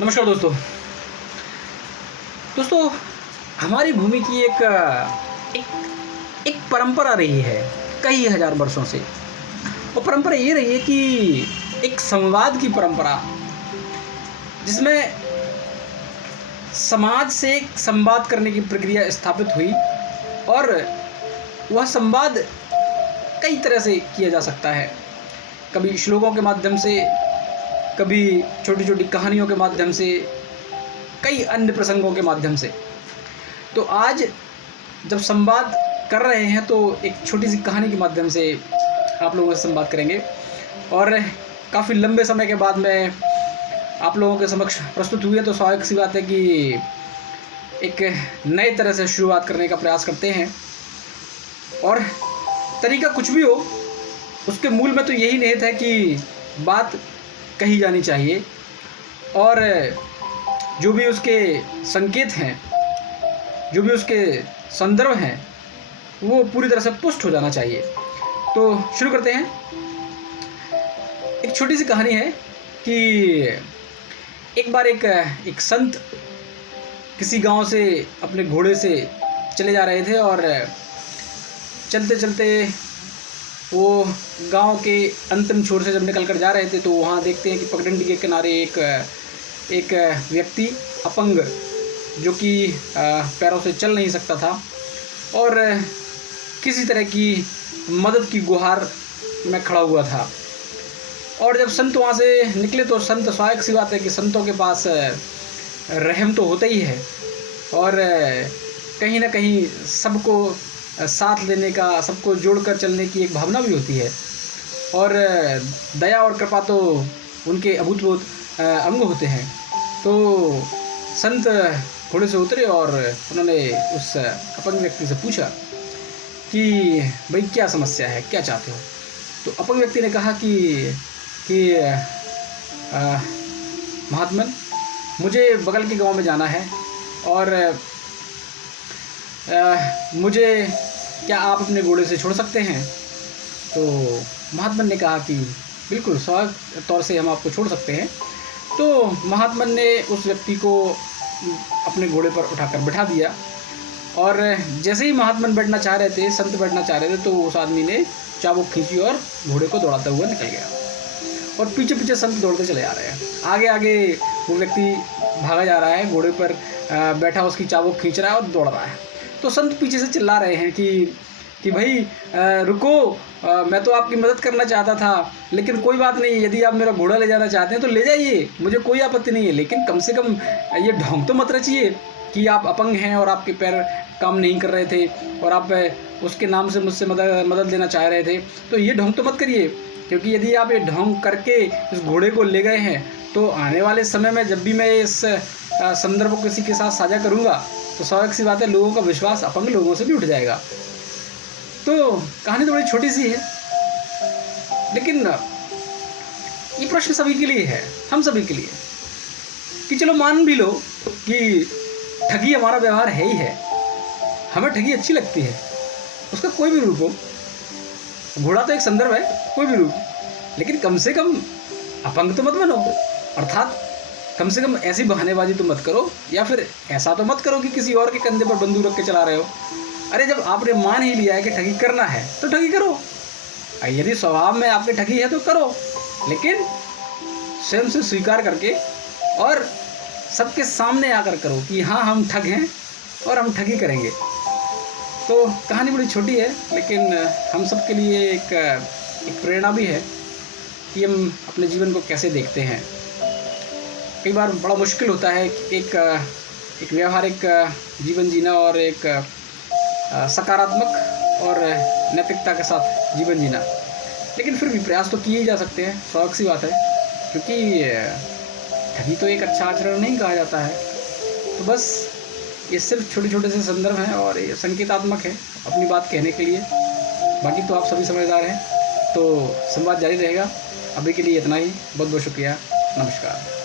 नमस्कार दोस्तों। हमारी भूमि की एक एक परंपरा रही है कई हजार वर्षों से। वो परंपरा ये रही है कि एक संवाद की परंपरा, जिसमें समाज से एक संवाद करने की प्रक्रिया स्थापित हुई और वह संवाद कई तरह से किया जा सकता है। कभी श्लोकों के माध्यम से, कभी छोटी छोटी कहानियों के माध्यम से, कई अन्य प्रसंगों के माध्यम से। तो आज जब संवाद कर रहे हैं तो एक छोटी सी कहानी के माध्यम से आप लोगों से संवाद करेंगे और काफ़ी लंबे समय के बाद मैं आप लोगों के समक्ष प्रस्तुत हुई है। तो स्वाभाविक सी बात है कि एक नए तरह से शुरुआत करने का प्रयास करते हैं और तरीका कुछ भी हो, उसके मूल में तो यही निहित है कि बात कही जानी चाहिए और जो भी उसके संकेत हैं, जो भी उसके संदर्भ हैं, वो पूरी तरह से पुष्ट हो जाना चाहिए। तो शुरू करते हैं। एक छोटी सी कहानी है कि एक बार एक संत किसी गांव से अपने घोड़े से चले जा रहे थे और चलते चलते वो गांव के अंतिम छोर से जब निकल कर जा रहे थे तो वहाँ देखते हैं कि पगडंडी के किनारे एक व्यक्ति अपंग, जो कि पैरों से चल नहीं सकता था और किसी तरह की मदद की गुहार में खड़ा हुआ था। और जब संत वहाँ से निकले तो संत, स्वाभाविक सी बात है कि संतों के पास रहम तो होता ही है और कहीं ना कहीं सबको साथ लेने का, सबको जोड़कर चलने की एक भावना भी होती है और दया और कृपा तो उनके अभूतपूर्व अंग होते हैं। तो संत घोड़े से उतरे और उन्होंने उस अपंग व्यक्ति से पूछा कि भाई क्या समस्या है, क्या चाहते हो। तो अपंग व्यक्ति ने कहा कि महात्मन, मुझे बगल के गांव में जाना है और मुझे क्या आप अपने घोड़े से छोड़ सकते हैं। तो महात्मन ने कहा कि बिल्कुल, स्वाभाविक तौर से हम आपको छोड़ सकते हैं। तो महात्मन ने उस व्यक्ति को अपने घोड़े पर उठाकर बैठा दिया और जैसे ही महात्मन बैठना चाह रहे थे, संत बैठना चाह रहे थे, तो उस आदमी ने चाबुक खींची और घोड़े को दौड़ाता हुआ निकल गया और पीछे पीछे संत दौड़ते चले जा रहे हैं। आगे आगे वो व्यक्ति भागा जा रहा है, घोड़े पर बैठा उसकी चाबुक खींच रहा है और दौड़ रहा है। तो संत पीछे से चिल्ला रहे हैं कि भाई रुको, मैं तो आपकी मदद करना चाहता था, लेकिन कोई बात नहीं, यदि आप मेरा घोड़ा ले जाना चाहते हैं तो ले जाइए, मुझे कोई आपत्ति नहीं है, लेकिन कम से कम ये ढोंग तो मत रचिए कि आप अपंग हैं और आपके पैर काम नहीं कर रहे थे और आप उसके नाम से मुझसे मदद लेना चाह रहे थे। तो ये ढोंग तो मत करिए, क्योंकि यदि आप ये ढोंग करके इस घोड़े को ले गए हैं तो आने वाले समय में जब भी मैं इस संदर्भ को किसी के साथ साझा करूँगा तो स्वाभाविक सी बात है, लोगों का विश्वास अपंग लोगों से भी उठ जाएगा। तो कहानी तो बड़ी छोटी सी है, लेकिन ये प्रश्न सभी के लिए है, हम सभी के लिए, कि चलो मान भी लो कि ठगी हमारा व्यवहार है ही है, हमें ठगी अच्छी लगती है, उसका कोई भी रूप हो। घोड़ा तो एक संदर्भ है, कोई भी रूप, लेकिन कम से कम अपंग तो मत बनो, अर्थात कम से कम ऐसी बहानेबाजी तो मत करो, या फिर ऐसा तो मत करो कि किसी और के कंधे पर बंदूक रख के चला रहे हो। अरे जब आपने मान ही लिया है कि ठगी करना है तो ठगी करो, यदि स्वभाव में आपके ठगी है तो करो, लेकिन स्वयं से स्वीकार करके और सबके सामने आकर करो कि हाँ, हम ठग हैं और हम ठगी करेंगे। तो कहानी बड़ी छोटी है, लेकिन हम सब के लिए एक प्रेरणा भी है कि हम अपने जीवन को कैसे देखते हैं। कई बार बड़ा मुश्किल होता है कि एक व्यवहारिक जीवन जीना और एक सकारात्मक और नैतिकता के साथ जीवन जीना, लेकिन फिर भी प्रयास तो किए ही जा सकते हैं, स्वाभाविक सी बात है, क्योंकि ठगी तो एक अच्छा आचरण नहीं कहा जाता है। तो बस ये सिर्फ छोटे छोटे से संदर्भ हैं और ये संकेतात्मक है अपनी बात कहने के लिए। बाकी तो आप सभी समझदार हैं, तो संवाद जारी रहेगा। अभी के लिए इतना ही, बहुत बहुत शुक्रिया, नमस्कार।